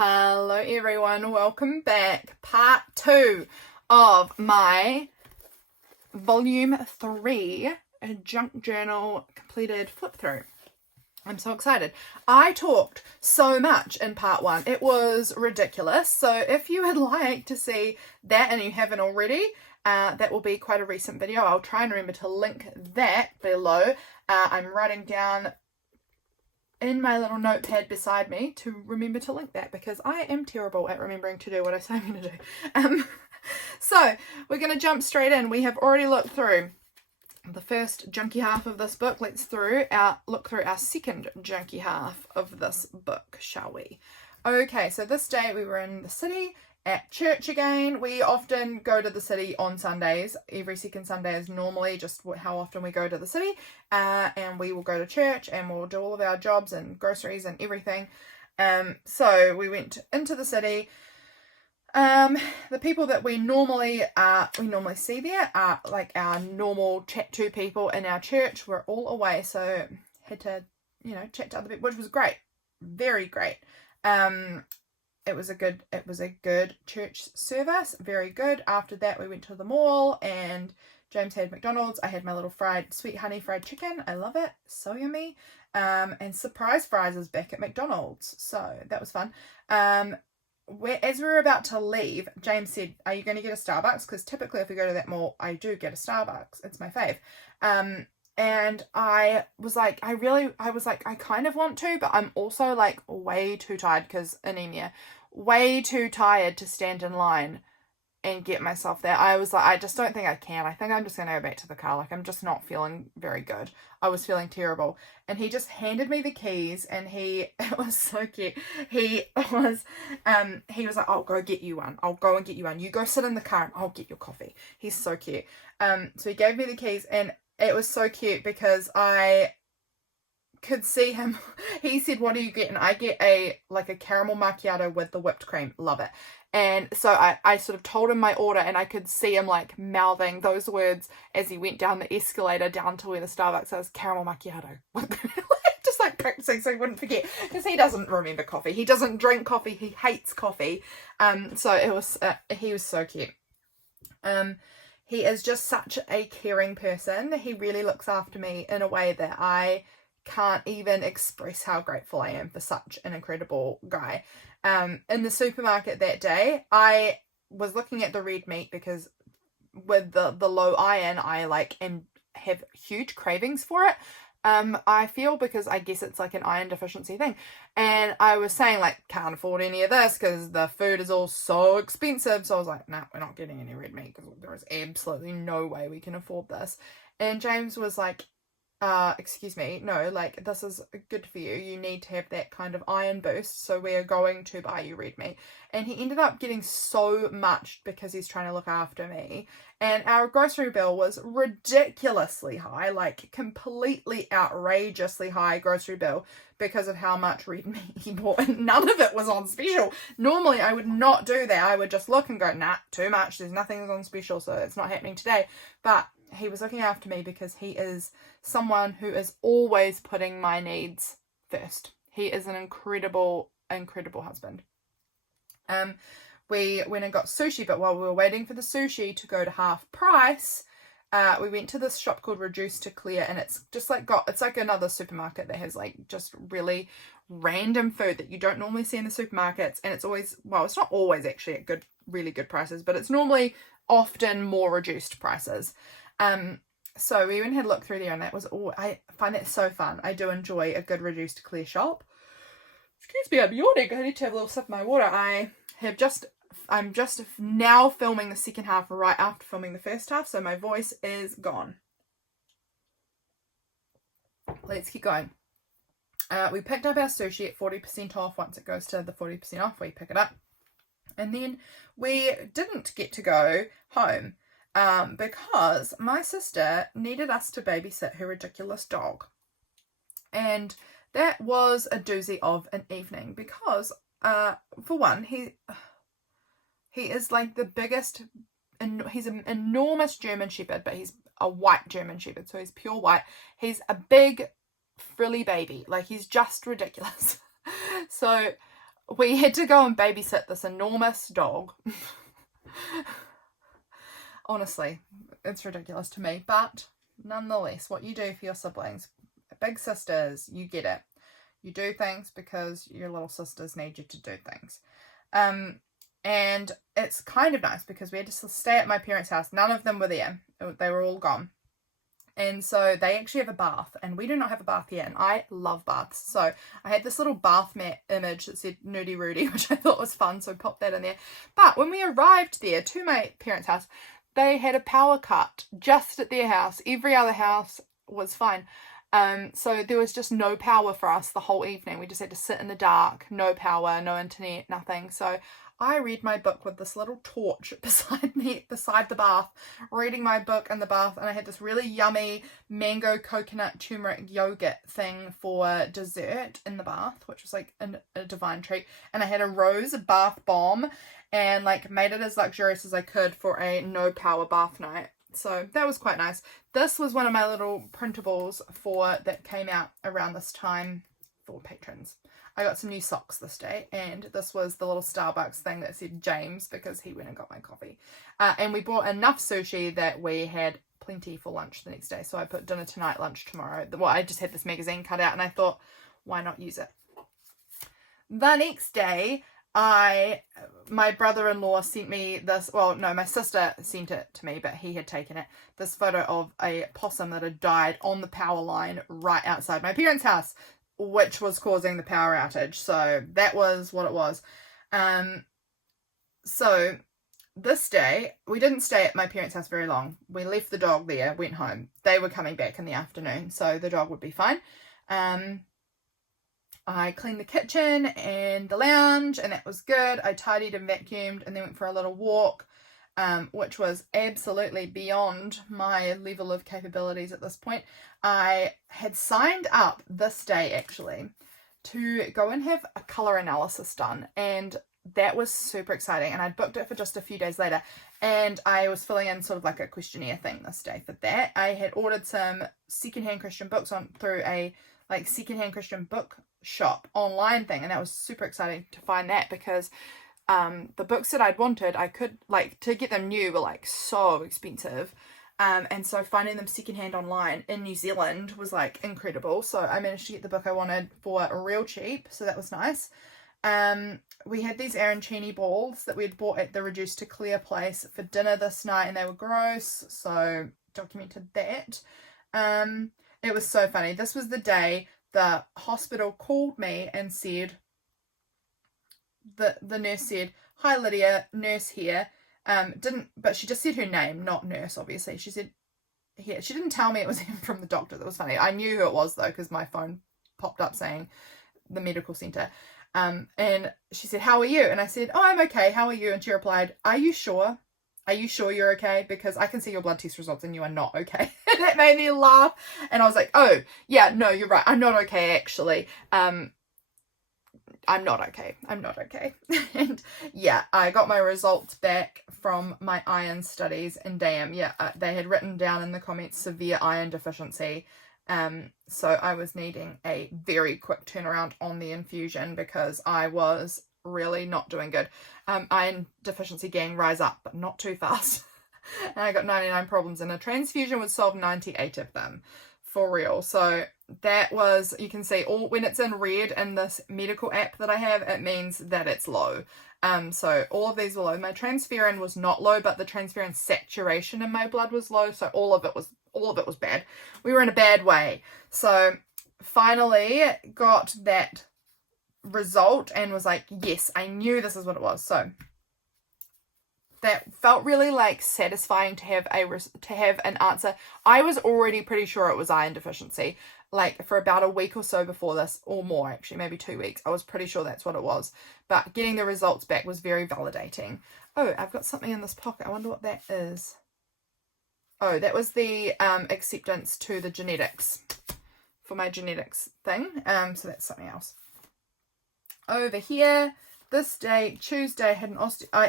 Hello everyone, welcome back. Part 2 of my volume 3 junk journal completed flip through. I'm so excited. I talked so much in part 1. It was ridiculous. So if you would like to see that and you haven't already, that will be quite a recent video. I'll try and remember to link that below. I'm writing down in my little notepad beside me to remember to link that because I am terrible at remembering to do what I say I'm going to do. So we're going to jump straight in. We have already looked through the first junky half of this book. Let's look through our second junky half of this book, shall we? Okay, so this day we were in the city at church again. We often go to the city on Sundays. Every second Sunday is normally just how often we go to the city, and we will go to church and we'll do all of our jobs and groceries and everything. So we went into the city. The people that we normally see there are like our normal chat to people in our church. We're all away, so had to chat to other people, which was great, very great. It was a good church service, very good. After that, we went to the mall and James had McDonald's. I had my little sweet honey fried chicken. I love it, so yummy. And surprise fries is back at McDonald's, so that was fun. As we were about to leave, James said, "Are you going to get a Starbucks?" Because typically, if we go to that mall, I do get a Starbucks. It's my fave. And I was like, I kind of want to, but I'm also like way too tired because anemia. Way too tired to stand in line and get myself there. I was like, I just don't think I can. I think I'm just going to go back to the car. Like, I'm just not feeling very good. I was feeling terrible. And he just handed me the keys and it was so cute. He was like, "I'll go get you one. I'll go and get you one. You go sit in the car and I'll get your coffee." He's so cute. So he gave me the keys and it was so cute because I could see him. He said, "What are you getting?" I get a caramel macchiato with the whipped cream. Love it. And so I sort of told him my order and I could see him like mouthing those words as he went down the escalator down to where the Starbucks was. Caramel macchiato. Just like practicing so he wouldn't forget, because he doesn't remember coffee. He doesn't drink coffee. He hates coffee. So it was he was so cute. He is just such a caring person. He really looks after me in a way that I can't even express how grateful I am for such an incredible guy. In the supermarket that day, I was looking at the red meat because with the low iron, I have huge cravings for it. I feel, because I guess it's like an iron deficiency thing. And I was saying can't afford any of this because the food is all so expensive. So I was like, "Nah, we're not getting any red meat because there is absolutely no way we can afford this." And James was like, "Excuse me, no, this is good for you. You need to have that kind of iron boost. So we are going to buy you red meat." And he ended up getting so much because he's trying to look after me. And our grocery bill was ridiculously high, completely outrageously high grocery bill because of how much red meat he bought. And none of it was on special. Normally I would not do that. I would just look and go, "Nah, too much. There's nothing that's on special, so it's not happening today." But he was looking after me because he is someone who is always putting my needs first. He is an incredible, incredible husband. We went and got sushi, but while we were waiting for the sushi to go to half price, we went to this shop called Reduced to Clear, and it's just it's like another supermarket that has just really random food that you don't normally see in the supermarkets, and it's always, well, it's not always actually at really good prices, but it's normally often more reduced prices. So we went and had a look through there, and that was all. I find that so fun. I do enjoy a good Reduced to Clear shop. Excuse me, I'm yawning. I need to have a little sip of my water. I'm just now filming the second half right after filming the first half, so my voice is gone. Let's keep going. We picked up our sushi at 40% off. Once it goes to the 40% off, we pick it up. And then we didn't get to go home because my sister needed us to babysit her ridiculous dog. And that was a doozy of an evening because, for one, he is the biggest, and he's an enormous German Shepherd, but he's a white German Shepherd, so he's pure white. He's a big, frilly baby. He's just ridiculous. So we had to go and babysit this enormous dog. Honestly, it's ridiculous to me, but nonetheless, what you do for your siblings, big sisters, you get it. You do things because your little sisters need you to do things. And it's kind of nice because we had to stay at my parents' house. None of them were there. They were all gone. And so they actually have a bath, and we do not have a bath here, and I love baths. So I had this little bath mat image that said Nudie Rudy, which I thought was fun, so I popped that in there. But when we arrived there to my parents' house, they had a power cut just at their house. Every other house was fine. So there was just no power for us the whole evening. We just had to sit in the dark, no power, no internet, nothing. So I read my book with this little torch beside me, beside the bath, reading my book in the bath, and I had this really yummy mango coconut turmeric yogurt thing for dessert in the bath, which was like a divine treat. And I had a rose bath bomb and like made it as luxurious as I could for a no power bath night. So that was quite nice. This was one of my little printables that came out around this time for patrons. I got some new socks this day, and this was the little Starbucks thing that said James because he went and got my coffee. And we bought enough sushi that we had plenty for lunch the next day. So I put dinner tonight, lunch tomorrow. Well, I just had this magazine cut out and I thought, why not use it? The next day, my brother-in-law sent me this, well, no, my sister sent it to me, but he had taken it, this photo of a possum that had died on the power line right outside my parents' house, which was causing the power outage. So that was what it was. So this day, we didn't stay at my parents' house very long. We left the dog there, went home. They were coming back in the afternoon, so the dog would be fine. I cleaned the kitchen and the lounge, and that was good. I tidied and vacuumed and then went for a little walk, which was absolutely beyond my level of capabilities at this point. I had signed up this day actually to go and have a colour analysis done, and that was super exciting, and I'd booked it for just a few days later, and I was filling in sort of like a questionnaire thing this day for that. I had ordered some secondhand Christian books through a like secondhand Christian book shop online thing, and that was super exciting to find that because the books that I'd wanted, I could like to get them new were like so expensive, and so finding them secondhand online in New Zealand was like incredible. So I managed to get the book I wanted for real cheap, so that was nice. We had these arancini balls that we had bought at the reduced to clear place for dinner this night, and they were gross, so documented that. It was so funny. This was the day the hospital called me and said, the nurse said, "Hi Lydia, nurse here." But she just said her name, not nurse, obviously. She said, here. She didn't tell me it was him from the doctor. That was funny. I knew who it was though, because my phone popped up saying the medical centre. And she said, "How are you?" And I said, "Oh, I'm okay. How are you?" And she replied, "Are you sure? Are you sure you're okay? Because I can see your blood test results and you are not okay." And that made me laugh. And I was like, "Oh, yeah, no, you're right. I'm not okay, actually. I'm not okay. I'm not okay." And yeah, I got my results back from my iron studies, and damn, yeah, they had written down in the comments severe iron deficiency. So I was needing a very quick turnaround on the infusion because I was really not doing good. Iron deficiency gang, rise up, but not too fast. And I got 99 problems, and a transfusion would solve 98 of them. For real. So that was, you can see all when it's in red in this medical app that I have, it means that it's low. So all of these were low. My transferrin was not low, but the transferrin saturation in my blood was low. So all of it was bad. We were in a bad way. So finally got that result and was like, yes, I knew this is what it was. So that felt really like satisfying to have an answer. I was already pretty sure it was iron deficiency, like for about a week or so before this, or more actually, maybe 2 weeks. I was pretty sure that's what it was, but getting the results back was very validating. Oh, I've got something in this pocket. I wonder what that is. Oh, that was the acceptance to the genetics for my genetics thing. So that's something else. Over here, this day, Tuesday, had an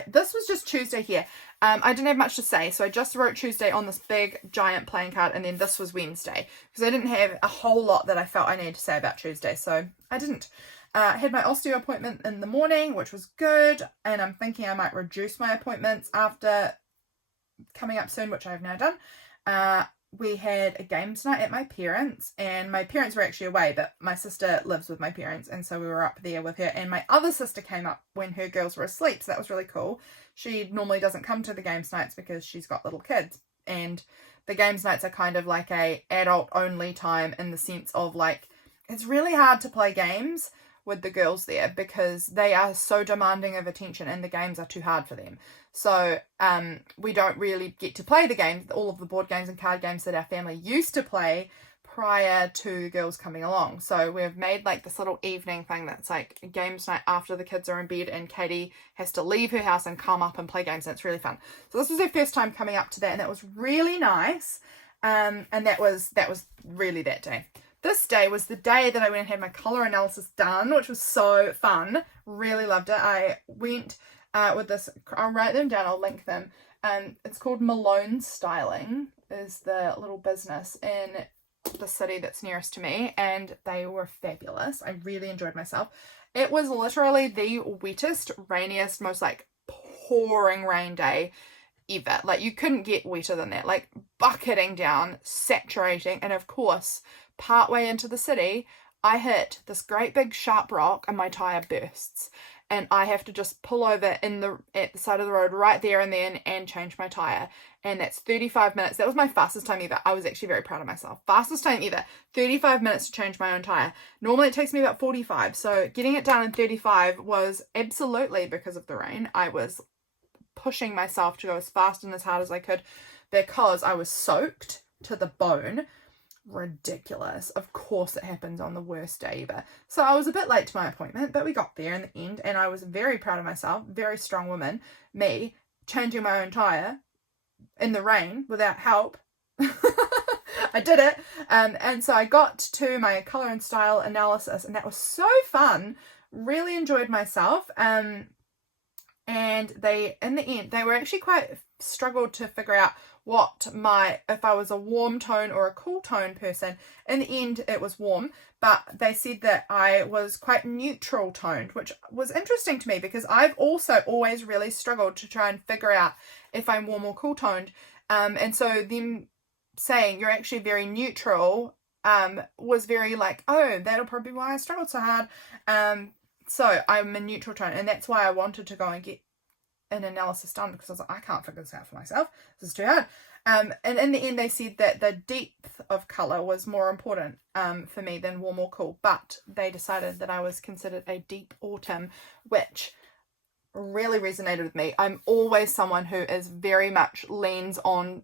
this was just Tuesday here. I didn't have much to say, so I just wrote Tuesday on this big giant playing card, and then this was Wednesday, because I didn't have a whole lot that I felt I needed to say about Tuesday, so I didn't. Had my osteo appointment in the morning, which was good, and I'm thinking I might reduce my appointments after coming up soon, which I have now done. We had a games night at my parents', and my parents were actually away, but my sister lives with my parents, and so we were up there with her, and my other sister came up when her girls were asleep, so that was really cool. She normally doesn't come to the games nights because she's got little kids, and the games nights are kind of like a adult only time, in the sense of like, it's really hard to play games with the girls there because they are so demanding of attention and the games are too hard for them. So we don't really get to play the games, all of the board games and card games that our family used to play prior to the girls coming along. So we've made like this little evening thing that's like a games night after the kids are in bed, and Katie has to leave her house and come up and play games, and it's really fun. So this was her first time coming up to that, and that was really nice. And that was really that day. This day was the day that I went and had my colour analysis done, which was so fun. Really loved it. I went with this, I'll write them down, I'll link them. It's called Malone Styling, is the little business in the city that's nearest to me, and they were fabulous. I really enjoyed myself. It was literally the wettest, rainiest, most like pouring rain day ever. Like, you couldn't get wetter than that. Like, bucketing down, saturating, and of course, partway into the city, I hit this great big sharp rock and my tyre bursts, and I have to just pull over at the side of the road right there and then and change my tyre, and that's 35 minutes. That was my fastest time ever. I was actually very proud of myself. Fastest time ever. 35 minutes to change my own tyre. Normally it takes me about 45, so getting it done in 35 was absolutely because of the rain. I was pushing myself to go as fast and as hard as I could because I was soaked to the bone. Ridiculous. Of course it happens on the worst day ever. So I was a bit late to my appointment, but we got there in the end, and I was very proud of myself. Very strong woman. Me changing my own tyre in the rain without help. I did it. And so I got to my colour and style analysis, and that was so fun. Really enjoyed myself. And they, in the end, they were actually quite struggled to figure out if I was a warm tone or a cool tone person. In the end, it was warm, but they said that I was quite neutral toned, which was interesting to me because I've also always really struggled to try and figure out if I'm warm or cool toned. And so them saying you're actually very neutral was very like, oh, that'll probably be why I struggled so hard. So I'm a neutral tone, and that's why I wanted to go and get an analysis done, because I was like, I can't figure this out for myself. This is too hard. And in the end, they said that the depth of colour was more important for me than warm or cool. But they decided that I was considered a deep autumn, which really resonated with me. I'm always someone who is very much leans on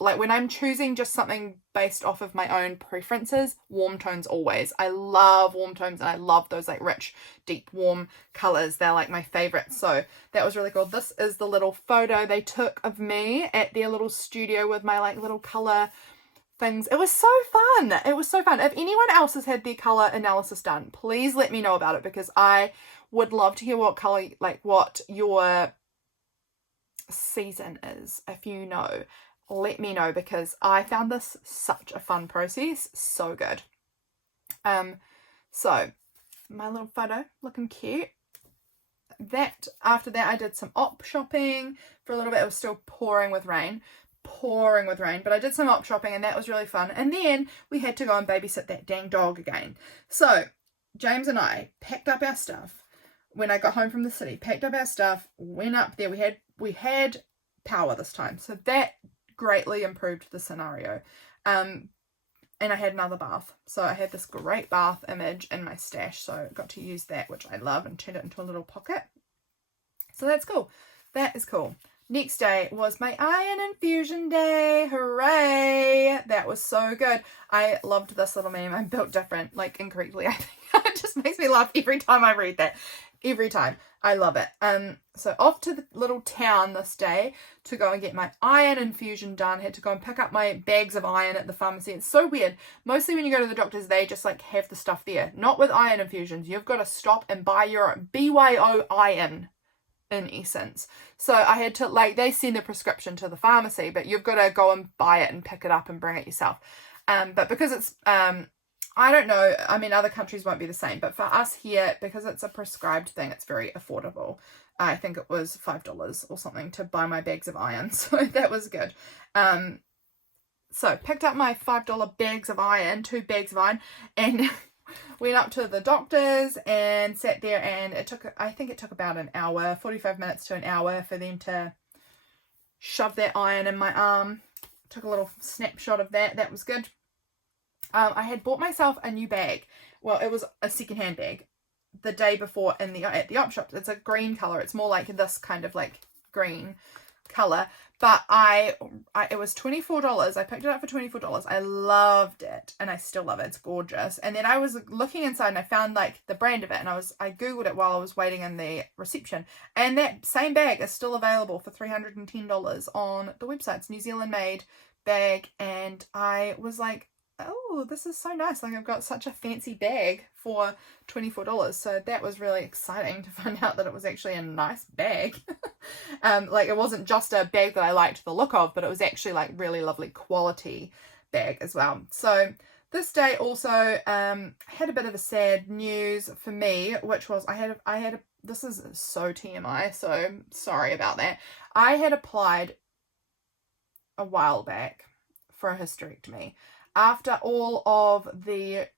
like when I'm choosing just something based off of my own preferences, warm tones always. I love warm tones, and I love those like rich, deep, warm colours. They're like my favourites. So that was really cool. This is the little photo they took of me at their little studio with my like little colour things. It was so fun. It was so fun. If anyone else has had their colour analysis done, please let me know about it, because I would love to hear what colour, like what your season is. If you know, let me know, because I found this such a fun process. So good. So my little photo looking cute. After that I did some op shopping for a little bit. It was still pouring with rain, but I did some op shopping, and that was really fun. And then we had to go and babysit that dang dog again. So James and I packed up our stuff when I got home from the city, went up there. We had power this time, so that greatly improved the scenario. And I had another bath, so I had this great bath image in my stash, so I got to use that, which I love, and turned it into a little pocket. So that's cool. That is cool. Next day was my iron infusion day. Hooray! That was so good. I loved this little meme. I'm built different, like incorrectly, I think. It just makes me laugh every time I read that. Every time. I love it. So off to the little town this day to go and get my iron infusion done. Had to go and pick up my bags of iron at the pharmacy. It's so weird. Mostly when you go to the doctors, they just like have the stuff there. Not with iron infusions. You've got to stop and buy your BYO iron, in essence. So I had to, like, they send a prescription to the pharmacy, but you've got to go and buy it and pick it up and bring it yourself. But because it's I don't know. I mean, other countries won't be the same, but for us here, because it's a prescribed thing, it's very affordable. I think it was $5 or something to buy my bags of iron, so that was good. So picked up my $5 bags of iron, 2 bags of iron, and went up to the doctor's and sat there, and I think it took about an hour, 45 minutes to an hour for them to shove that iron in my arm. Took a little snapshot of that. That was good. I had bought myself a new bag. Well, it was a secondhand bag the day before at the op shop. It's a green color. It's more like this kind of like green color. But it was $24. I picked it up for $24. I loved it, and I still love it. It's gorgeous. And then I was looking inside, and I found like the brand of it, and I googled it while I was waiting in the reception, and that same bag is still available for $310 on the website. It's New Zealand made bag, and I was like, oh, this is so nice. Like, I've got such a fancy bag for $24. So that was really exciting to find out that it was actually a nice bag. Like, it wasn't just a bag that I liked the look of, but it was actually like really lovely quality bag as well. So this day also had a bit of a sad news for me, which was this is so TMI, so sorry about that. I had applied a while back for a hysterectomy. After all of the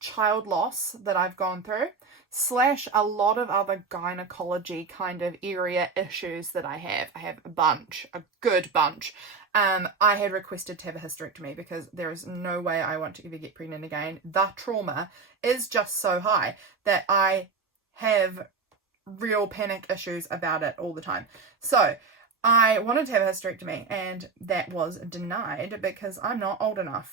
child loss that I've gone through, / a lot of other gynecology kind of area issues that I have a good bunch. I had requested to have a hysterectomy because there is no way I want to ever get pregnant again. The trauma is just so high that I have real panic issues about it all the time. So I wanted to have a hysterectomy, and that was denied because I'm not old enough.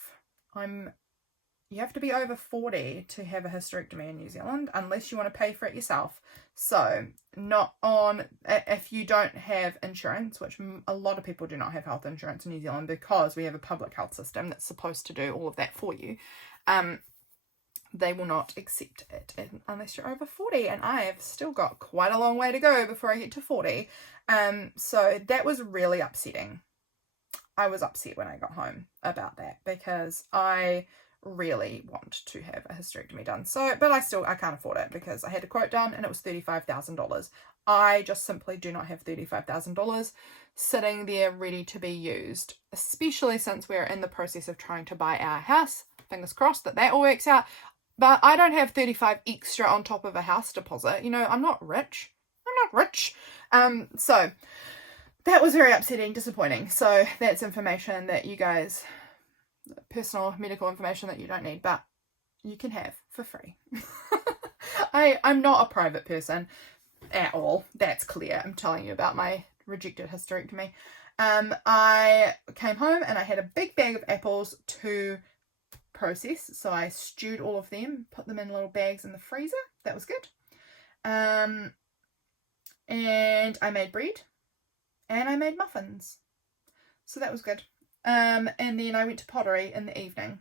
You have to be over 40 to have a hysterectomy in New Zealand, unless you want to pay for it yourself. So if you don't have insurance, which a lot of people do not have health insurance in New Zealand because we have a public health system that's supposed to do all of that for you, they will not accept it unless you're over 40, and I have still got quite a long way to go before I get to 40. So that was really upsetting. I was upset when I got home about that because I really want to have a hysterectomy done. But I can't afford it because I had a quote done and it was $35,000. I just simply do not have $35,000 sitting there ready to be used, especially since we're in the process of trying to buy our house. Fingers crossed that all works out. But I don't have 35 extra on top of a house deposit. You know, I'm not rich. So that was very upsetting, disappointing. So that's information that you guys, personal medical information that you don't need, but you can have for free. I'm not a private person at all. That's clear. I'm telling you about my rejected hysterectomy. I came home and I had a big bag of apples to process. So I stewed all of them, put them in little bags in the freezer. That was good. And I made bread and I made muffins. So that was good. And then I went to pottery in the evening.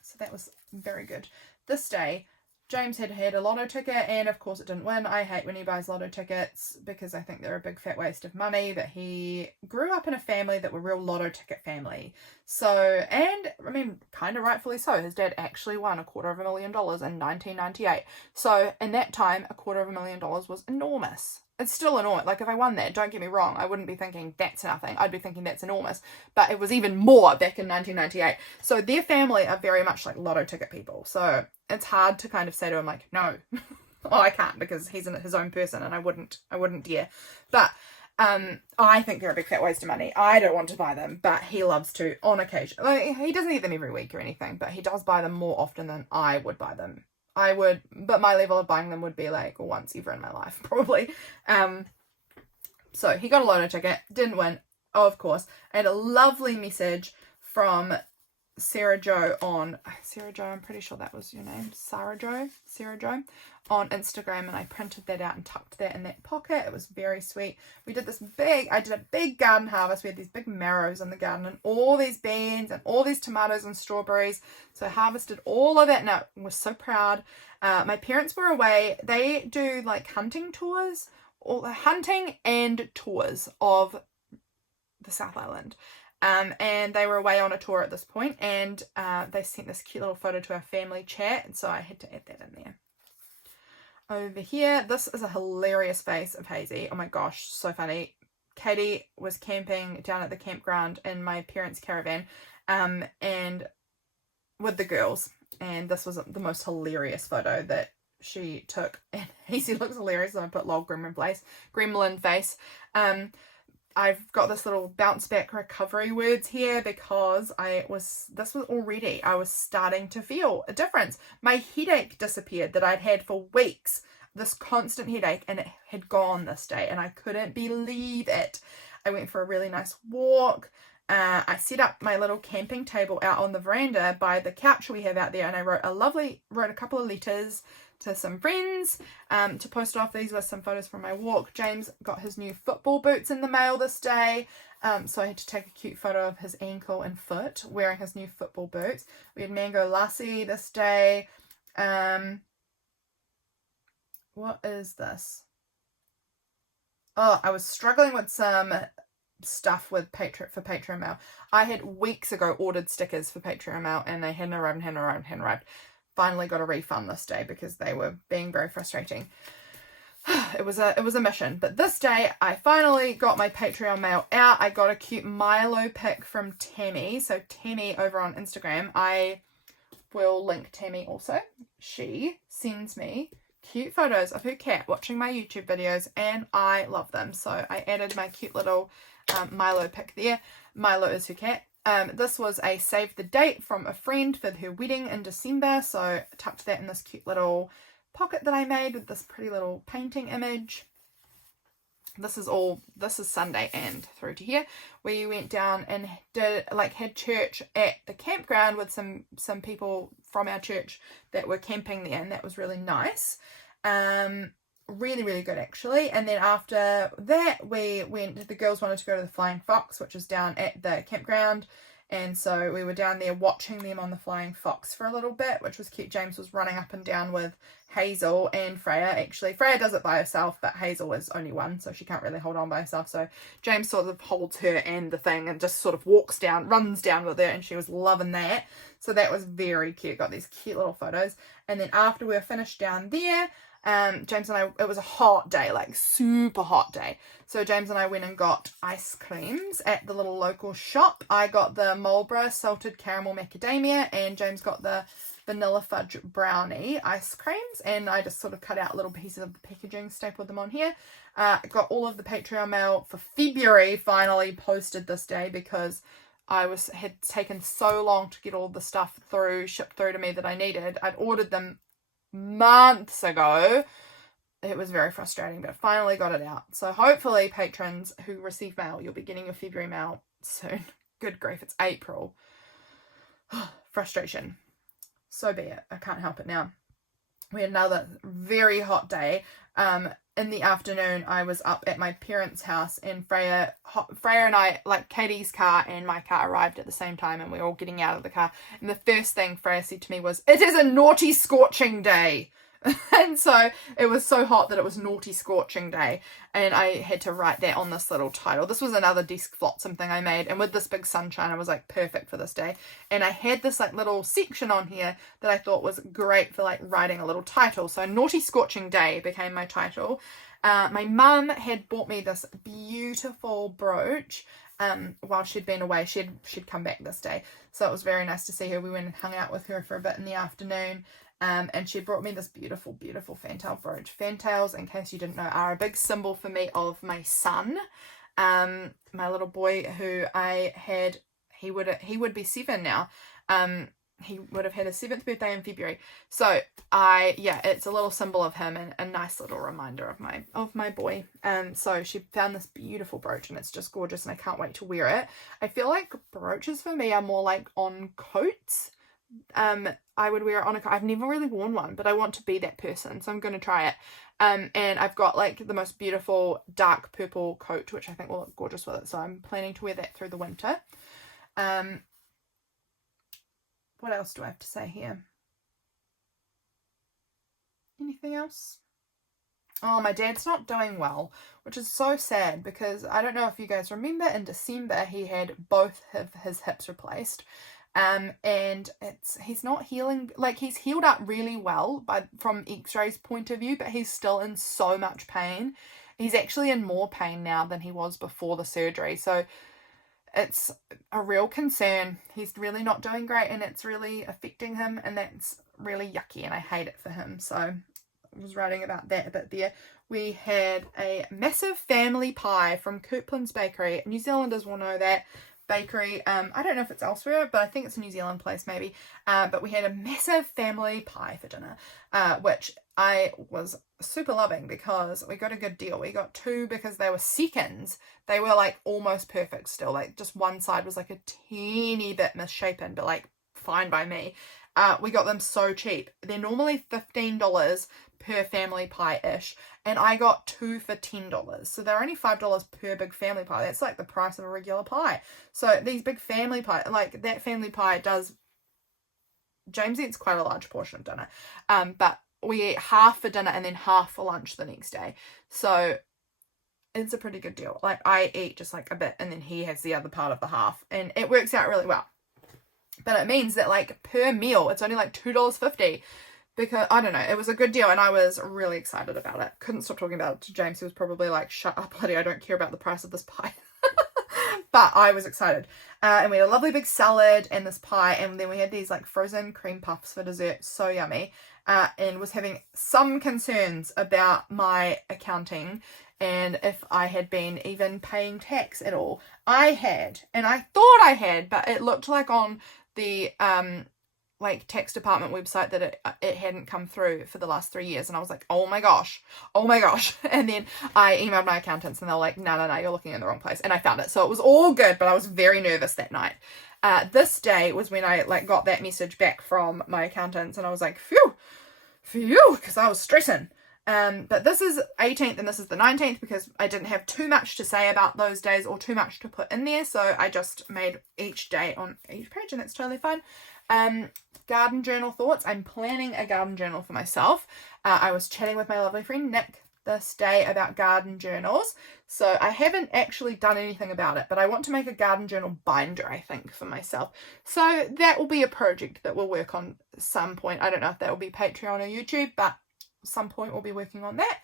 So that was very good. This day, James had a lotto ticket, and of course it didn't win. I hate when he buys lotto tickets because I think they're a big fat waste of money, but he grew up in a family that were real lotto ticket family. So, and I mean, kind of rightfully so. His dad actually won $250,000 in 1998. So in that time, $250,000 was enormous. It's still enormous. Like, if I won that, don't get me wrong, I wouldn't be thinking that's nothing. I'd be thinking that's enormous. But it was even more back in 1998. So their family are very much like lotto ticket people. So it's hard to kind of say to him, like, no, oh, I can't, because he's his own person and I wouldn't dare. But I think they're a big fat waste of money. I don't want to buy them, but he loves to on occasion. Like, he doesn't eat them every week or anything, but he does buy them more often than I would buy them. But my level of buying them would be like once ever in my life, probably. So he got a lotto ticket, didn't win, of course. I had a lovely message from Sarah Jo, I'm pretty sure that was your name, Sarah Jo, on Instagram, and I printed that out and tucked that in that pocket. It was very sweet. I did a big garden harvest. We had these big marrows in the garden and all these beans and all these tomatoes and strawberries. So I harvested all of that and I was so proud. My parents were away. They do like hunting and tours of the South Island. and they were away on a tour at this point, and they sent this cute little photo to our family chat, and so I had to add that in there. Over here, this is a hilarious face of Hazy. Oh my gosh, so funny. Katie was camping down at the campground in my parents' caravan, and with the girls, and this was the most hilarious photo that she took, and Hazy looks hilarious, so I put lol gremlin face. I've got this little bounce back recovery words here because I was starting to feel a difference. My headache disappeared that I'd had for weeks, this constant headache, and it had gone this day, and I couldn't believe it. I went for a really nice walk. I set up my little camping table out on the veranda by the couch we have out there, and I wrote a couple of letters to some friends to post off. These were some photos from my walk. James got his new football boots in the mail this day, so I had to take a cute photo of his ankle and foot wearing his new football boots. We had mango lassi this day. What is this? Oh, I was struggling with some stuff with Patreon mail. I had weeks ago ordered stickers for Patreon mail, and they hadn't arrived. Finally got a refund this day because they were being very frustrating. It was a mission, but this day I finally got my Patreon mail out. I got a cute Milo pic from Tammy. So Tammy over on Instagram, I will link Tammy also. She sends me cute photos of her cat watching my YouTube videos, and I love them. So I added my cute little Milo pic there. Milo is her cat. This was a save the date from a friend for her wedding in December, so I tucked that in this cute little pocket that I made with this pretty little painting image. This is Sunday and through to here. We went down and had church at the campground with some people from our church that were camping there, and that was really nice. Really, really good actually. And then after that the girls wanted to go to the Flying Fox, which is down at the campground, and so we were down there watching them on the Flying Fox for a little bit, which was cute. James was running up and down with Hazel and Freya. Actually, Freya does it by herself, but Hazel is only one, so she can't really hold on by herself, so James sort of holds her and the thing and just sort of runs down with her, and she was loving that. So that was very cute. Got these cute little photos. And then after we were finished down there, James and I, it was a hot day, like super hot day. So James and I went and got ice creams at the little local shop. I got the Marlborough salted caramel macadamia, and James got the vanilla fudge brownie ice creams. And I just sort of cut out little pieces of the packaging, stapled them on here. Got all of the Patreon mail for February finally posted this day because had taken so long to get all the stuff shipped through to me that I needed. I'd ordered them months ago. It was very frustrating, but I finally got it out. So hopefully patrons who receive mail, you'll be getting your February mail soon. Good grief, it's April. Frustration. So be it. I can't help it now. We had another very hot day. In the afternoon, I was up at my parents' house, and Freya and I, like Katie's car and my car, arrived at the same time, and we were all getting out of the car. And the first thing Freya said to me was, "It is a naughty scorching day." And so it was so hot that it was naughty scorching day, and I had to write that on this little title. This was another desk flotsam thing I made, and with this big sunshine, I was like perfect for this day. And I had this like little section on here that I thought was great for like writing a little title. So naughty scorching day became my title. My mum had bought me this beautiful brooch while she'd been away. She'd come back this day, so it was very nice to see her. We went and hung out with her for a bit in the afternoon. And she brought me this beautiful, beautiful fantail brooch. Fantails, in case you didn't know, are a big symbol for me of my son. My little boy who I had, he would be 7 now. He would have had his 7th birthday in February. So it's a little symbol of him and a nice little reminder of my boy. So she found this beautiful brooch, and it's just gorgeous, and I can't wait to wear it. I feel like brooches for me are more like on coats. I would wear it on a coat. I've never really worn one, but I want to be that person, so I'm going to try it. And I've got like the most beautiful dark purple coat, which I think will look gorgeous with it, so I'm planning to wear that through the winter. What else do I have to say here? Anything else? Oh, my dad's not doing well, which is so sad because I don't know if you guys remember, in December he had both of his hips replaced. And he's not healing, like he's healed up really well from x-rays point of view, but he's still in so much pain. He's actually in more pain now than he was before the surgery. So it's a real concern. He's really not doing great and it's really affecting him, and that's really yucky and I hate it for him. So I was writing about that a bit there. We had a massive family pie from Coupland's Bakery. New Zealanders will know that bakery. I don't know if it's elsewhere, but I think it's a New Zealand place maybe. But we had a massive family pie for dinner, which I was super loving because we got a good deal. We got 2 because they were seconds. They were like almost perfect still. Like just one side was like a teeny bit misshapen, but like fine by me. We got them so cheap. They're normally $15 per family pie-ish, and I got 2 for $10. So they're only $5 per big family pie. That's like the price of a regular pie. So these big family pie, like that family pie does, James eats quite a large portion of dinner. But we ate half for dinner and then half for lunch the next day. So it's a pretty good deal. Like I eat just like a bit and then he has the other part of the half, and it works out really well. But it means that like per meal, it's only like $2.50 because I don't know, it was a good deal and I was really excited about it. Couldn't stop talking about it to James, who was probably like, shut up, Lydia, I don't care about the price of this pie. But I was excited. And we had a lovely big salad and this pie, and then we had these like frozen cream puffs for dessert. So yummy. And was having some concerns about my accounting and if I had been even paying tax at all. I had, and I thought I had, but it looked like on the like tax department website that it hadn't come through for the last 3 years, and I was like, oh my gosh. And then I emailed my accountants and they're like, no, you're looking in the wrong place, and I found it. So it was all good, but I was very nervous that night. This day was when I like got that message back from my accountants, and I was like, phew, because I was stressing. But this is 18th and this is the 19th because I didn't have too much to say about those days or too much to put in there, so I just made each day on each page, and that's totally fine. Garden journal thoughts. I'm planning a garden journal for myself. I was chatting with my lovely friend Nick this day about garden journals, so I haven't actually done anything about it, but I want to make a garden journal binder, I think, for myself. So that will be a project that we'll work on some point. I don't know if that will be Patreon or YouTube, but some point we'll be working on that.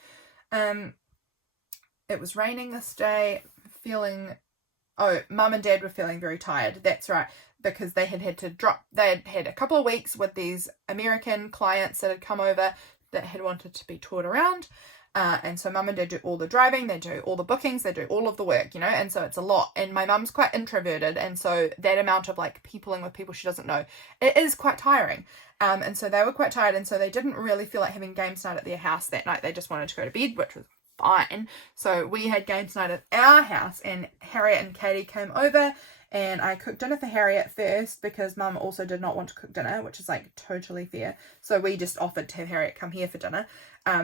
It was raining this day, Mum and Dad were feeling very tired. That's right, because they had had a couple of weeks with these American clients that had come over that had wanted to be toured around. And so Mum and Dad do all the driving, they do all the bookings, they do all of the work, and so it's a lot. And my mum's quite introverted, and so that amount of like peopling with people she doesn't know, it is quite tiring. And so they were quite tired, and so they didn't really feel like having games night at their house that night. They just wanted to go to bed, which was fine. So we had games night at our house, and Harriet and Katie came over, and I cooked dinner for Harriet first because Mum also did not want to cook dinner, which is like totally fair. So we just offered to have Harriet come here for dinner.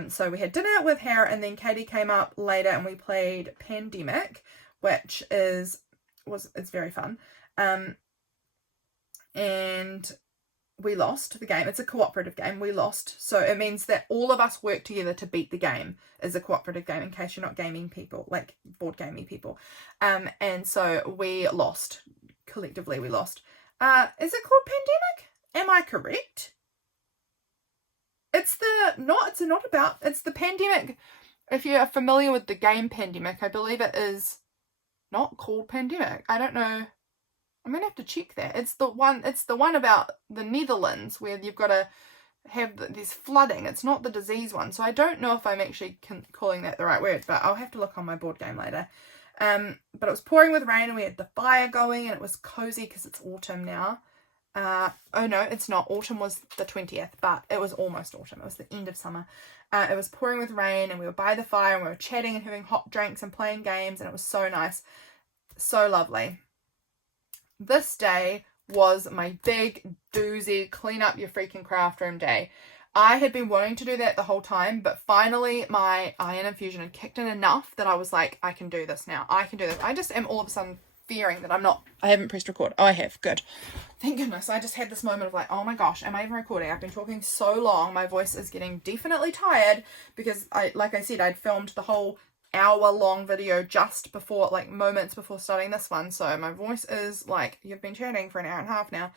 So we had dinner with Harriet, and then Katie came up later and we played Pandemic, which it's very fun. And we lost the game. It's a cooperative game. We lost. So it means that all of us work together to beat the game. Is a cooperative game, in case you're not gaming people, like board gaming people. And so we lost. Collectively, we lost. Is it called Pandemic? Am I correct? It's the Pandemic. If you're familiar with the game Pandemic, I believe it is not called Pandemic. I don't know. I'm going to have to check that. It's the one about the Netherlands where you've got to have this flooding. It's not the disease one. So I don't know if I'm actually calling that the right word, but I'll have to look on my board game later. But it was pouring with rain and we had the fire going and it was cozy because it's autumn now. Oh no, it's not. Autumn was the 20th, but it was almost autumn. It was the end of summer. It was pouring with rain and we were by the fire and we were chatting and having hot drinks and playing games, and it was so nice. So lovely. This day was my big doozy clean up your freaking craft room day. I had been wanting to do that the whole time, but finally my iron infusion had kicked in enough that I was like, I can do this now. I can do this. I just am all of a sudden fearing that I haven't pressed record. Oh, I have. Good. Thank goodness. I just had this moment of like, oh my gosh, am I even recording? I've been talking so long. My voice is getting definitely tired because like I said, I'd filmed the whole hour-long video just before, like moments before starting this one. So my voice is like, you've been chatting for an hour and a half now.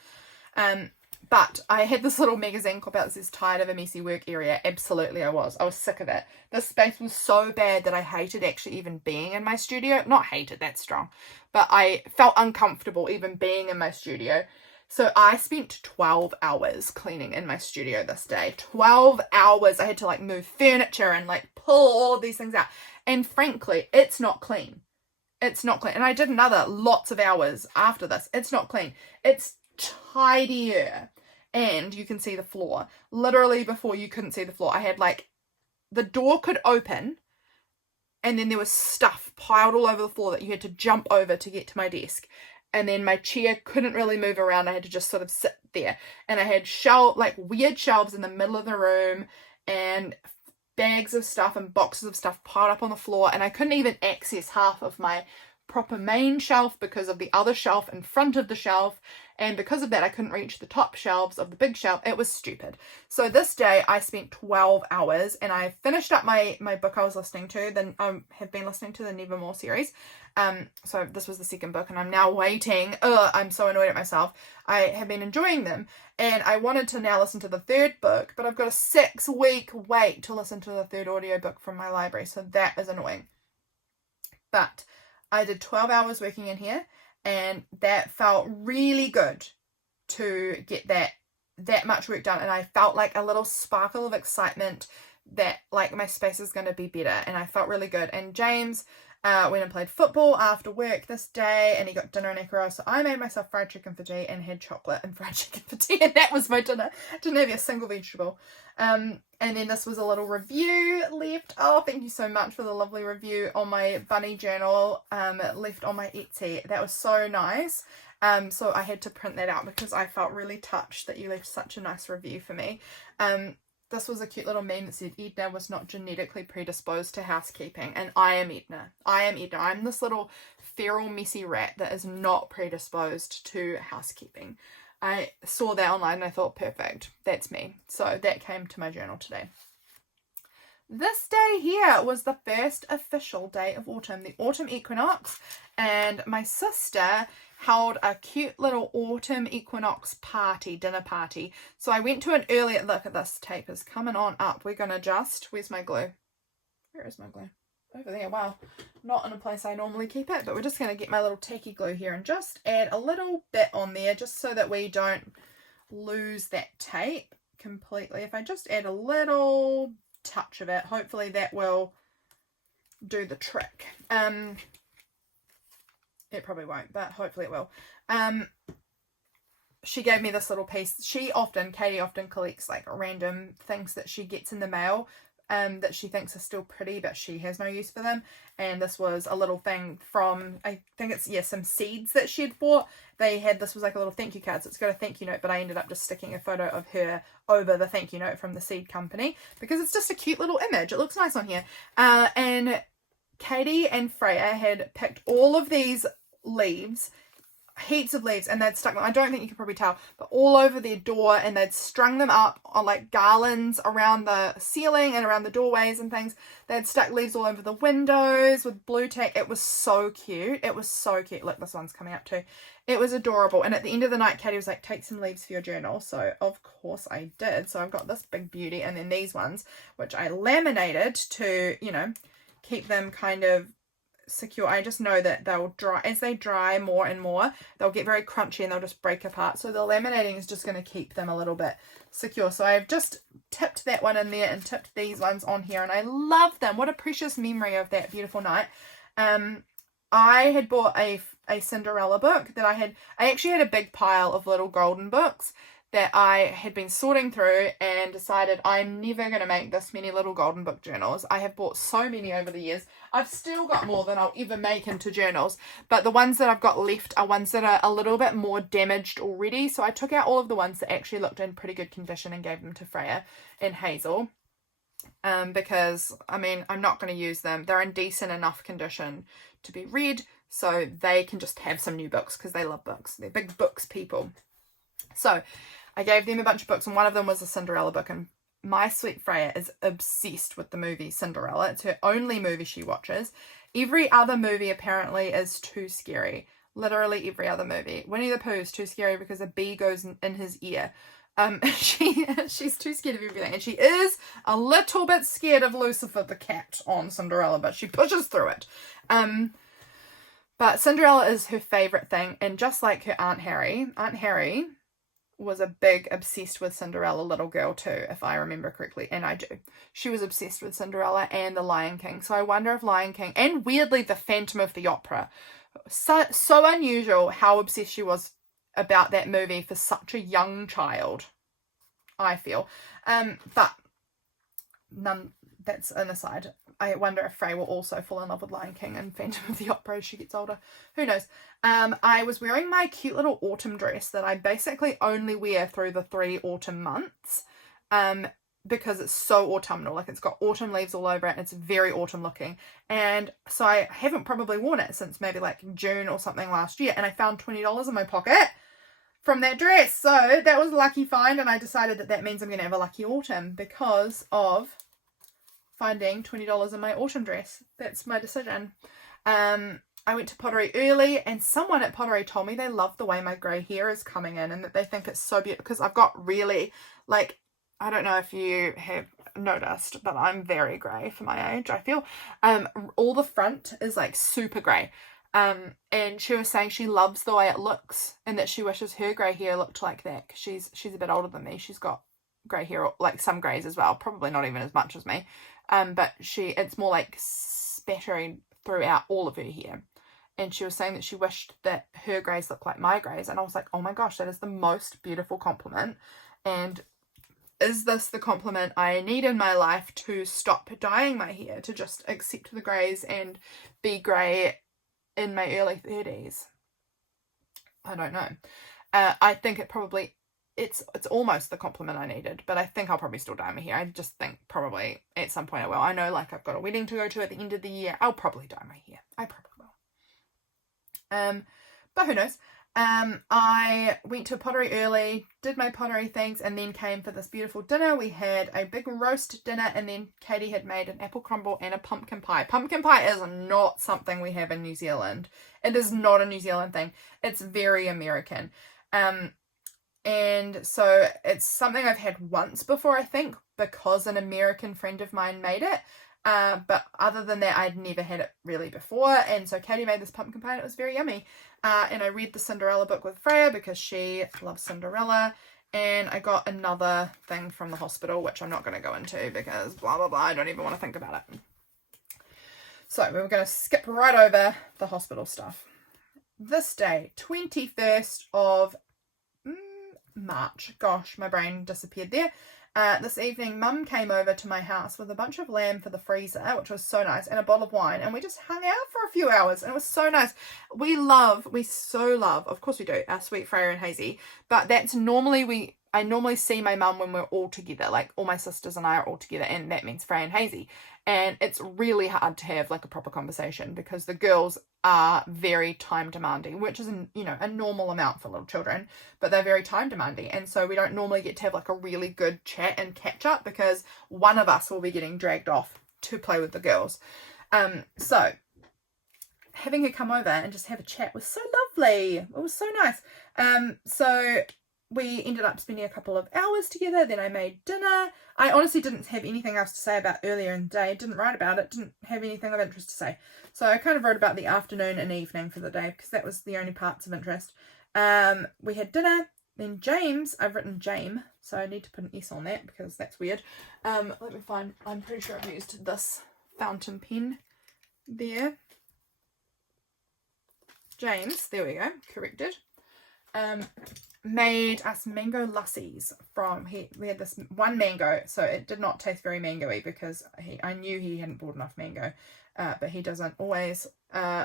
But I had this little magazine clip out that says tired of a messy work area. Absolutely I was sick of it. This space was so bad that I hated actually even being in my studio. Not hated, that's strong, but I felt uncomfortable even being in my studio. So I spent 12 hours cleaning in my studio this day. 12 hours. I had to like move furniture and like pull all of these things out. And frankly, it's not clean. It's not clean. And I did another lots of hours after this. It's not clean. It's tidier. And you can see the floor. Literally before you couldn't see the floor. I had like, the door could open and then there was stuff piled all over the floor that you had to jump over to get to my desk. And then my chair couldn't really move around. I had to just sort of sit there. And I had weird shelves in the middle of the room and bags of stuff and boxes of stuff piled up on the floor. And I couldn't even access half of my proper main shelf because of the other shelf in front of the shelf. And because of that, I couldn't reach the top shelves of the big shelf. It was stupid. So this day I spent 12 hours and I finished up my book I was listening to. Then I have been listening to the Nevermore series. So this was the second book and I'm now waiting. I'm so annoyed at myself. I have been enjoying them and I wanted to now listen to the third book, but I've got a 6-week wait to listen to the third audiobook from my library. So that is annoying. But I did 12 hours working in here. And that felt really good to get that much work done. And I felt like a little sparkle of excitement that like my space is going to be better. And I felt really good. And James went and played football after work this day and he got dinner in Ecuador. So I made myself fried chicken for tea and had chocolate and fried chicken for tea. And that was my dinner. I didn't have a single vegetable. And then this was a little review left. Oh, thank you so much for the lovely review on my bunny journal left on my Etsy. That was so nice. So I had to print that out because I felt really touched that you left such a nice review for me. This was a cute little meme that said Edna was not genetically predisposed to housekeeping. And I am Edna. I'm this little feral messy rat that is not predisposed to housekeeping. I saw that online and I thought, perfect, that's me. So that came to my journal today. This day here was the first official day of autumn, the autumn equinox, and my sister held a cute little autumn equinox party, dinner party. So I went to an earlier, look at this tape is coming on up. We're going to just, where's my glue? Where is my glue? Over there. Wow, not in a place I normally keep it, but we're just going to get my little tacky glue here and just add a little bit on there just so that we don't lose that tape completely. If I just add a little touch of it, hopefully that will do the trick. It probably won't, but hopefully it will. She gave me this little piece. Katie often collects like random things that she gets in the mail that she thinks are still pretty, but she has no use for them. And this was a little thing from, I think it's, some seeds that she had bought. This was like a little thank you card, so it's got a thank you note, but I ended up just sticking a photo of her over the thank you note from the seed company because it's just a cute little image. It looks nice on here. And Katie and Freya had picked all of these leaves, heaps of leaves, and they'd stuck them, I don't think you can probably tell, but all over their door, and they'd strung them up on like garlands around the ceiling and around the doorways and things. They'd stuck leaves all over the windows with blue tack. It was so cute. It was so cute. Look, this one's coming up too. It was adorable. And at the end of the night, Katie was like, take some leaves for your journal. So of course I did. So I've got this big beauty and then these ones, which I laminated to, keep them kind of secure. I just know that they'll dry, as they dry more and more, they'll get very crunchy and they'll just break apart. So the laminating is just going to keep them a little bit secure. So I've just tipped that one in there and tipped these ones on here, and I love them. What a precious memory of that beautiful night. I had bought a Cinderella book that I actually had a big pile of little golden books that I had been sorting through and decided I'm never going to make this many little golden book journals. I have bought so many over the years. I've still got more than I'll ever make into journals, but the ones that I've got left are ones that are a little bit more damaged already. So I took out all of the ones that actually looked in pretty good condition and gave them to Freya and Hazel. Because, I'm not going to use them. They're in decent enough condition to be read, so they can just have some new books because they love books. They're big books people. So I gave them a bunch of books, and one of them was a Cinderella book, and my sweet Freya is obsessed with the movie Cinderella. It's her only movie she watches. Every other movie apparently is too scary. Literally every other movie. Winnie the Pooh is too scary because a bee goes in his ear. She's too scared of everything, and she is a little bit scared of Lucifer the cat on Cinderella, but she pushes through it. But Cinderella is her favourite thing, and just like her Aunt Harry was a big obsessed with Cinderella little girl too, if I remember correctly, and I do. She was obsessed with Cinderella and the Lion King, so I wonder if Lion King, and weirdly the Phantom of the Opera, so unusual how obsessed she was about that movie for such a young child, I feel. But that's an aside. I wonder if Frey will also fall in love with Lion King and Phantom of the Opera as she gets older. Who knows? I was wearing my cute little autumn dress that I basically only wear through the 3 autumn months. Because it's so autumnal. Like, it's got autumn leaves all over it. And it's very autumn looking. And so I haven't probably worn it since maybe like June or something last year. And I found $20 in my pocket from that dress. So that was a lucky find. And I decided that that means I'm going to have a lucky autumn because of finding $20 in my autumn dress. That's my decision. I went to Pottery early, and someone at Pottery told me they love the way my grey hair is coming in and that they think it's so beautiful because I've got really, like, I don't know if you have noticed, but I'm very grey for my age, I feel. All the front is like super grey. And she was saying she loves the way it looks and that she wishes her grey hair looked like that because she's a bit older than me. She's got grey hair, like some greys as well, probably not even as much as me. But it's more like spattering throughout all of her hair. And she was saying that she wished that her greys looked like my greys. And I was like, oh my gosh, that is the most beautiful compliment. And is this the compliment I need in my life to stop dyeing my hair, to just accept the greys and be grey in my early 30s? I don't know. I think it's almost the compliment I needed, but I think I'll probably still dye my hair. I just think probably at some point I will. I know, like, I've got a wedding to go to at the end of the year. I'll probably dye my hair. I probably will. But who knows? I went to Pottery early, did my pottery things, and then came for this beautiful dinner. We had a big roast dinner, and then Katie had made an apple crumble and a pumpkin pie. Pumpkin pie is not something we have in New Zealand. It is not a New Zealand thing. It's very American. And so it's something I've had once before, I think, because an American friend of mine made it. But other than that, I'd never had it really before. And so Katie made this pumpkin pie and it was very yummy. And I read the Cinderella book with Freya because she loves Cinderella. And I got another thing from the hospital, which I'm not going to go into because blah, blah, blah. I don't even want to think about it. So we were going to skip right over the hospital stuff. This day, 21st of March. Gosh, my brain disappeared there. This evening, Mum came over to my house with a bunch of lamb for the freezer, which was so nice, and a bottle of wine, and we just hung out for a few hours, and it was so nice. We so love, of course we do, our sweet Freya and Hazy, but that's normally I normally see my mum when we're all together, like all my sisters and I are all together, and that means Freya and Hazy. And it's really hard to have like a proper conversation because the girls are very time demanding, which is, a normal amount for little children, but they're very time demanding. And so we don't normally get to have like a really good chat and catch up because one of us will be getting dragged off to play with the girls. So having her come over and just have a chat was so lovely. It was so nice. So we ended up spending a couple of hours together. Then I made dinner. I honestly didn't have anything else to say about earlier in the day. Didn't write about it. Didn't have anything of interest to say. So I kind of wrote about the afternoon and evening for the day because that was the only parts of interest. We had dinner. Then James, I've written Jame, so I need to put an S on that because that's weird. Let me find, I'm pretty sure I've used this fountain pen there. James, there we go, corrected. Made us mango lassies we had this one mango, so it did not taste very mango-y because I knew he hadn't bought enough mango, but he doesn't always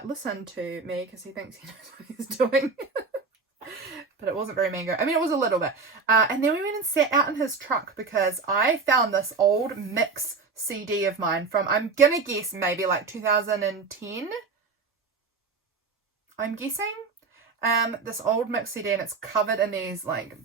listen to me because he thinks he knows what he's doing. But it wasn't very mango. I mean, it was a little bit. And then we went and sat out in his truck because I found this old mix CD of mine from, I'm gonna guess maybe like 2010. I'm guessing. This old mix CD, and it's covered in these like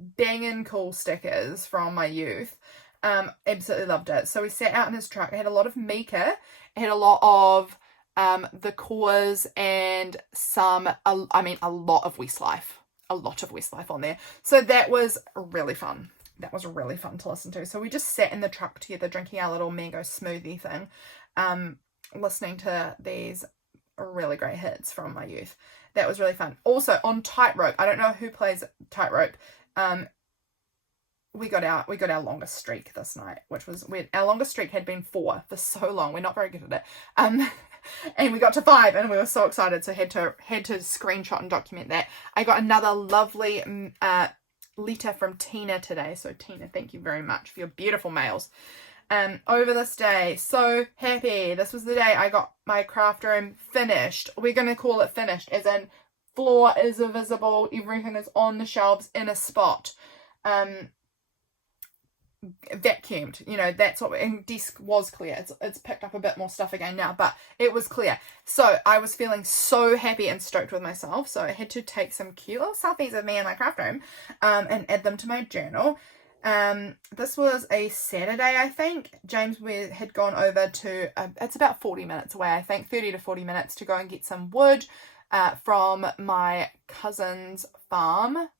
banging cool stickers from my youth. Absolutely loved it. So we sat out in his truck. It had a lot of Mika. It had a lot of the cores and some, a lot of Westlife. A lot of Westlife on there. So that was really fun. That was really fun to listen to. So we just sat in the truck together drinking our little mango smoothie thing, listening to these really great hits from my youth. That was really fun. Also on tightrope, I don't know who plays tightrope. We got our longest streak this night, which was weird. Our longest streak had been 4 for so long. We're not very good at it. And we got to 5 and we were so excited, so had to screenshot and document that. I got another lovely letter from Tina today. So Tina, thank you very much for your beautiful mails. Over this day, so happy. This was the day I got my craft room finished. We're going to call it finished, as in floor is visible, everything is on the shelves in a spot. Vacuumed, you know, that's what, and desk was clear. It's picked up a bit more stuff again now, but it was clear. So I was feeling so happy and stoked with myself. So I had to take some cute little selfies of me in my craft room, and add them to my journal. This was a Saturday, I think. James had gone over to, it's about 40 minutes away, I think, 30 to 40 minutes to go and get some wood from my cousin's farm.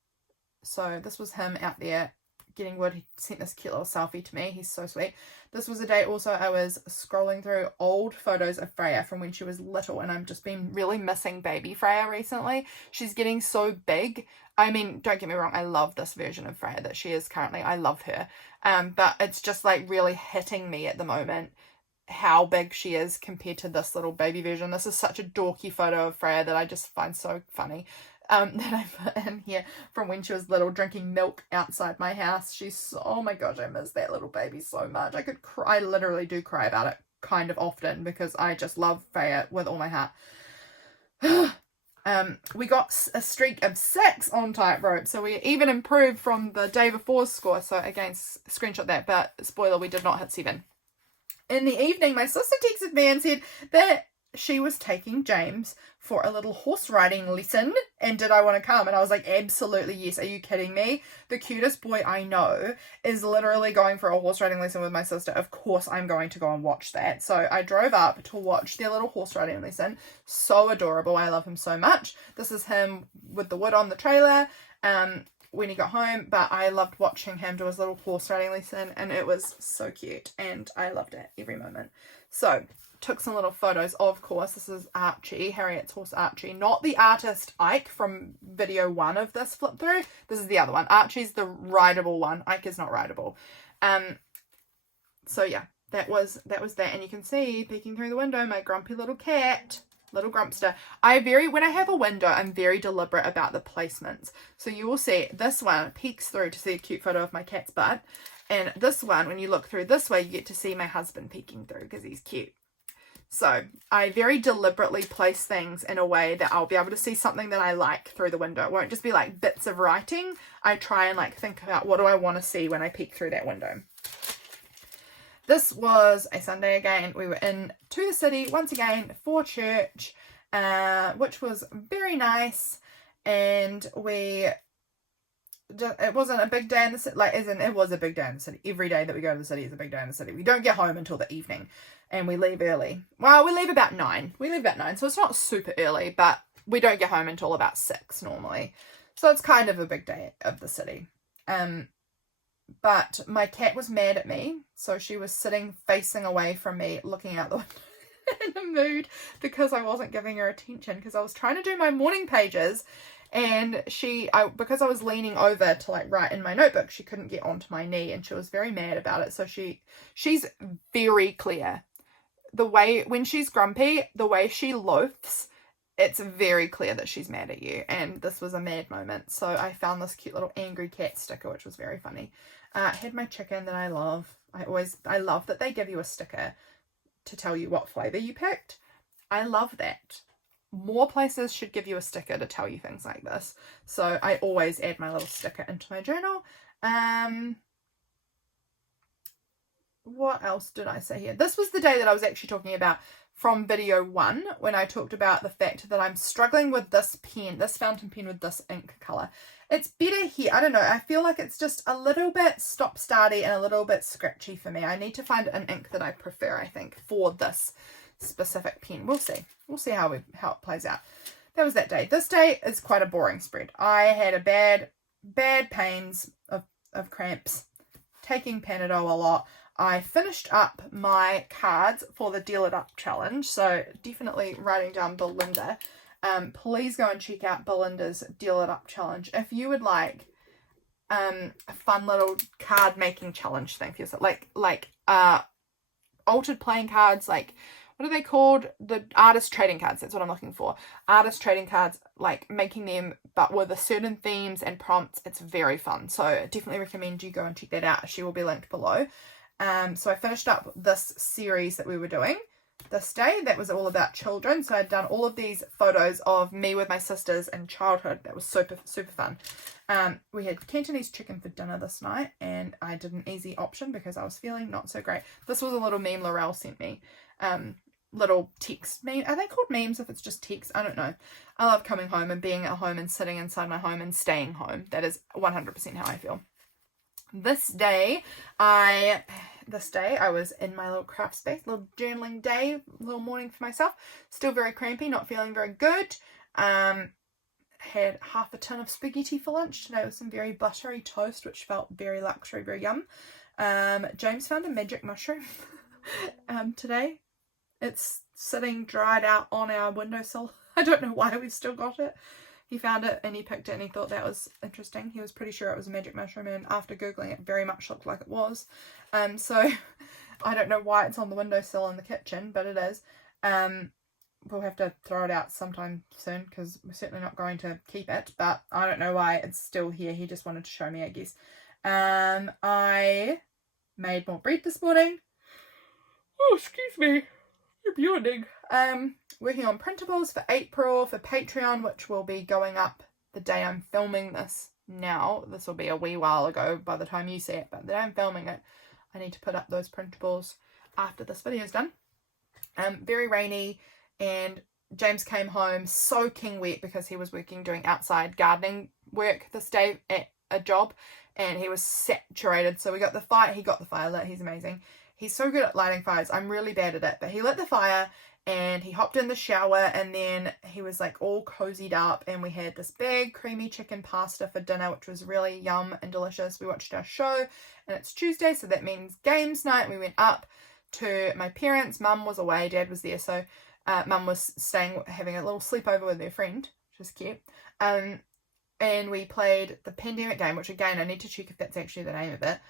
So this was him out there getting wood. He sent this cute little selfie to me. He's so sweet. This was a day also I was scrolling through old photos of Freya from when she was little, and I've just been really missing baby Freya recently. She's getting so big. I mean, don't get me wrong, I love this version of Freya that she is currently. I love her. But it's just like really hitting me at the moment how big she is compared to this little baby version. This is such a dorky photo of Freya that I just find so funny. That I put in here from when she was little, drinking milk outside my house. Oh my gosh, I miss that little baby so much. I could cry. I literally do cry about it kind of often because I just love Freya with all my heart. We got a streak of 6 on tightrope, so we even improved from the day before's score. So again, screenshot that, but spoiler, we did not hit 7. In the evening, my sister texted me and said that she was taking James for a little horse riding lesson, and did I want to come? And I was like, absolutely yes. Are you kidding me? The cutest boy I know is literally going for a horse riding lesson with my sister. Of course I'm going to go and watch that. So I drove up to watch their little horse riding lesson. So adorable. I love him so much. This is him with the wood on the trailer when he got home, but I loved watching him do his little horse riding lesson, and it was so cute, and I loved it every moment. So took some little photos. Of course, this is Archie, Harriet's horse Archie, not the artist Ike from video 1 of this flip through. This is the other one. Archie's the rideable one. Ike is not rideable. So yeah, that was that. And you can see peeking through the window my grumpy little cat, little grumpster. When I have a window, I'm very deliberate about the placements. So you will see this one peeks through to see a cute photo of my cat's butt, and this one, when you look through this way, you get to see my husband peeking through because he's cute. So I very deliberately place things in a way that I'll be able to see something that I like through the window. It won't just be like bits of writing. I try and like think about what do I want to see when I peek through that window. This was a Sunday again. We were in to the city once again for church, which was very nice. And it wasn't a big day in the city, like as in it was a big day in the city. Every day that we go to the city is a big day in the city. We don't get home until the evening, and we leave early. Well, we leave about 9. So it's not super early, but we don't get home until about 6 normally. So it's kind of a big day of the city. But my cat was mad at me, so she was sitting facing away from me, looking out the window in a mood because I wasn't giving her attention, because I was trying to do my morning pages. And because I was leaning over to like write in my notebook, she couldn't get onto my knee, and she was very mad about it. So she's very clear. When she's grumpy, the way she loafs, it's very clear that she's mad at you. And this was a mad moment. So I found this cute little angry cat sticker, which was very funny. I had my chicken that I love. I love that they give you a sticker to tell you what flavor you picked. I love that. More places should give you a sticker to tell you things like this. So I always add my little sticker into my journal. What else did I say here? This was the day that I was actually talking about from video 1 when I talked about the fact that I'm struggling with this pen, this fountain pen with this ink colour. It's better here. I don't know. I feel like it's just a little bit stop-starty and a little bit scratchy for me. I need to find an ink that I prefer, I think, for this specific pen. We'll see. We'll see how it plays out. That was that day. This day is quite a boring spread. I had a bad pains of cramps, taking Panadol a lot. I finished up my cards for the Deal It Up challenge, so definitely writing down Belinda. Please go and check out Belinda's Deal It Up challenge if you would like a fun little card making challenge thing for yourself, like altered playing cards, like what are they called? The artist trading cards. That's what I'm looking for. Artist trading cards, like making them but with a certain themes and prompts. It's very fun. So I definitely recommend you go and check that out. She will be linked below. So I finished up this series that we were doing this day. That was all about children. So I'd done all of these photos of me with my sisters in childhood. That was super, super fun. We had Cantonese chicken for dinner this night, and I did an easy option because I was feeling not so great. This was a little meme Laurel sent me. Little text meme. Are they called memes if it's just text? I don't know. I love coming home and being at home and sitting inside my home and staying home. That is 100% how I feel. This day I was in my little craft space, little journaling day, little morning for myself. Still very crampy, not feeling very good. Had half a tin of spaghetti for lunch today with some very buttery toast, which felt very luxury, very yum. James found a magic mushroom today. It's sitting dried out on our windowsill. I don't know why we've still got it. He found it and he picked it and he thought that was interesting. He was pretty sure it was a magic mushroom, and after Googling it very much looked like it was. So I don't know why it's on the windowsill in the kitchen, but it is. We'll have to throw it out sometime soon because we're certainly not going to keep it, but I don't know why it's still here. He just wanted to show me, I guess. I made more bread this morning. Oh, excuse me. You're yawning. Working on printables for April for Patreon, which will be going up the day I'm filming this now. This will be a wee while ago by the time you see it, but the day I'm filming it, I need to put up those printables after this video is done. Very rainy, and James came home soaking wet because he was doing outside gardening work this day at a job, and he was saturated. So he got the fire lit. He's amazing. He's so good at lighting fires. I'm really bad at it, but he lit the fire and he hopped in the shower, and then he was like all cozied up, and we had this big creamy chicken pasta for dinner, which was really yum and delicious. We watched our show, and it's Tuesday, so that means games night. We went up to my parents. Mum was away, Dad was there, so Mum was having a little sleepover with her friend, which is cute. And we played the pandemic game, which again, I need to check if that's actually the name of it.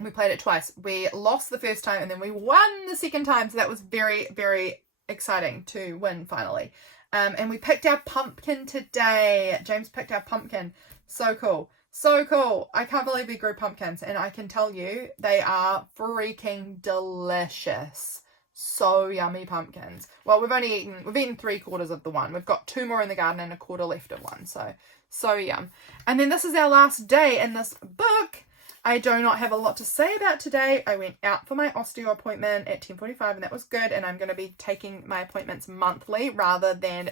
We played it twice. We lost the first time and then we won the second time. So that was very, very exciting to win finally. And we picked our pumpkin today. James picked our pumpkin. So cool. So cool. I can't believe we grew pumpkins. And I can tell you, they are freaking delicious. So yummy pumpkins. Well, we've eaten 3/4 of the one. We've got 2 more in the garden and 1/4 left of one. So yum. And then this is our last day in this book. I do not have a lot to say about today. I went out for my osteo appointment at 10:45 and that was good. And I'm going to be taking my appointments monthly rather than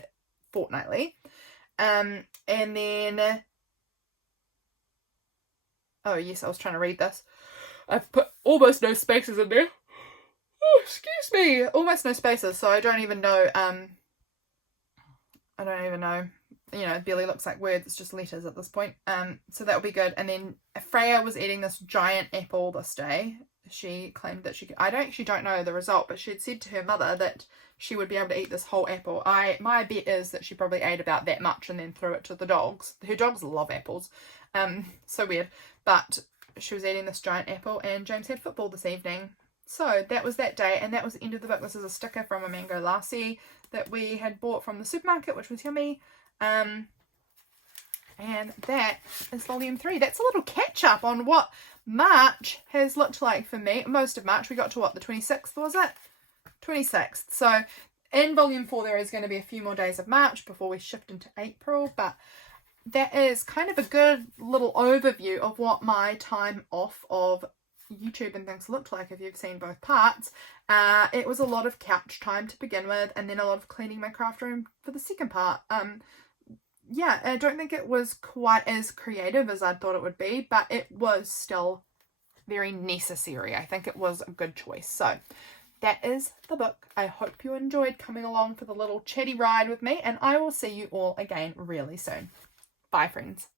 fortnightly. And then... Oh, yes, I was trying to read this. I've put almost no spaces in there. Oh, excuse me. Almost no spaces, so I don't even know. You know, it barely looks like words. It's just letters at this point. So that'll be good. And then Freya was eating this giant apple this day. She claimed that she could... I actually don't know the result, but she had said to her mother that she would be able to eat this whole apple. My bet is that she probably ate about that much and then threw it to the dogs. Her dogs love apples. So weird. But she was eating this giant apple, and James had football this evening. So that was that day, and that was the end of the book. This is a sticker from a mango lassi that we had bought from the supermarket, which was yummy. And that is volume 3. That's a little catch up on what March has looked like for me. Most of March. We got to what, the 26th, was it? 26th. So in volume 4 there is going to be a few more days of March before we shift into April, but that is kind of a good little overview of what my time off of YouTube and things looked like if you've seen both parts. It was a lot of couch time to begin with, and then a lot of cleaning my craft room for the second part. Yeah, I don't think it was quite as creative as I thought it would be, but it was still very necessary. I think it was a good choice. So that is the book. I hope you enjoyed coming along for the little chatty ride with me, and I will see you all again really soon. Bye, friends.